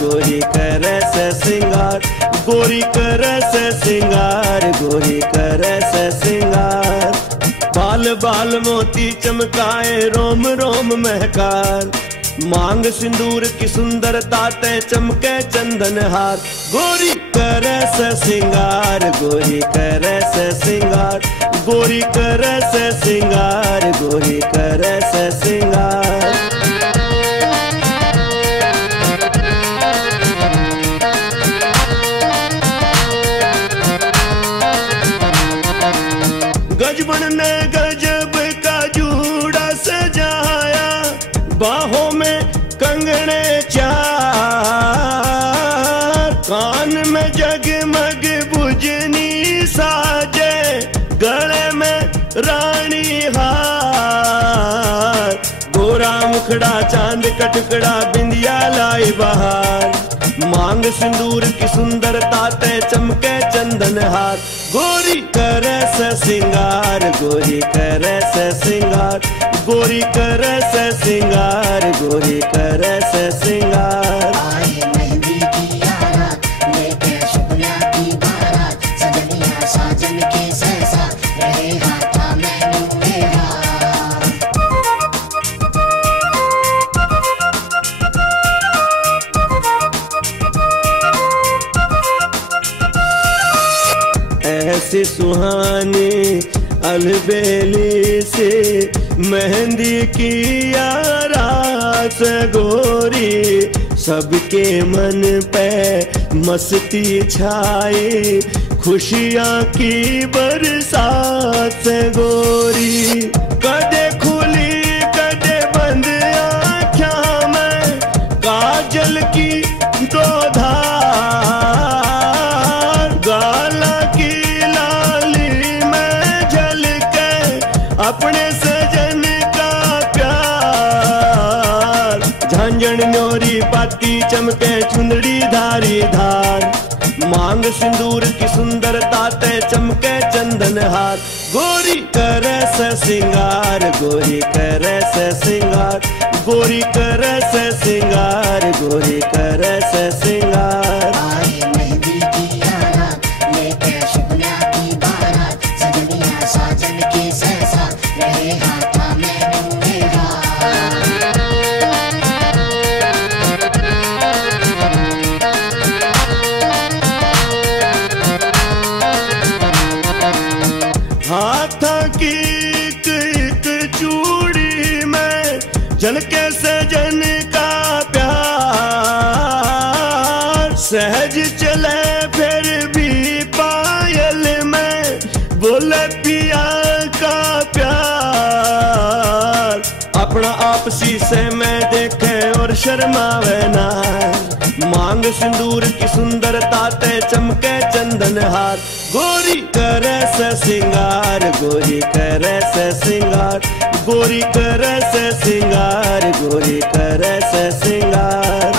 गोरी करे से सिंगार, गोरी करे से सिंगार, गोरी करे से सिंगार। बाल बाल मोती चमकाए, रोम रोम महकार, मांग सिंदूर की सुंदरता ते चमके चंदन हार। गोरी करे से सिंगार, गोरी करे से सिंगार, गोरी करे से सिंगार, गोरी करे से सिंगार। गजबन ने गजब का जूड़ा सजाया, बाहों में कंगने चार, कान में जगमग बुजनी साजे, गले में रानी हार। गोरा मुखड़ा चांद का टुकड़ा, बिंदिया लाई बहार, मांग सिंदूर की सुंदरता ते चमके चंदन हार। गोरी करे से सिंगार, गोरी करे से सिंगार, गोरी करे से सिंगार, गोरी करे से सिंगार। आए मेहंदी की रात लेके शुक्ला की बारात, सजनिया साजन के सहसा रहे हाथा में मेरा। ऐसी सुहानी अलबेली से मेहंदी की रात गोरी, सबके मन पे मस्ती छाई, खुशियां की बरसात गोरी। कदे खुली कदे बंद आँखों में काजल की दो धार, गाला की लाली में झलके अपने सजन का प्यार। झांझण न्योरी पाती चमके चुंदड़ी धारी धार, मांग सिंदूर की सुंदरता ते चमके चंदन हार। गोरी करे से सिंगार, गोरी करे से सिंगार, गोरी करे से सिंगार, गोरी करे से सिंगार। आए मेहंदी की रात लेके शुक्ला की बारात, सजनिया साजन के सहसा रहे हाथा में मेरा। हाथ की एक चूड़ी में झलके सजन का प्यार, सहज चले फिर भी पायल में बोले पिया का प्यार। अपना आप शीशे में देखे और शर्मावे ना, मांग सिंदूर की सुंदरता ते चमके चंदन हार। गोरी करे से सिंगार, गोरी करे से सिंगार, गोरी करे से सिंगार, गोरी करे से सिंगार।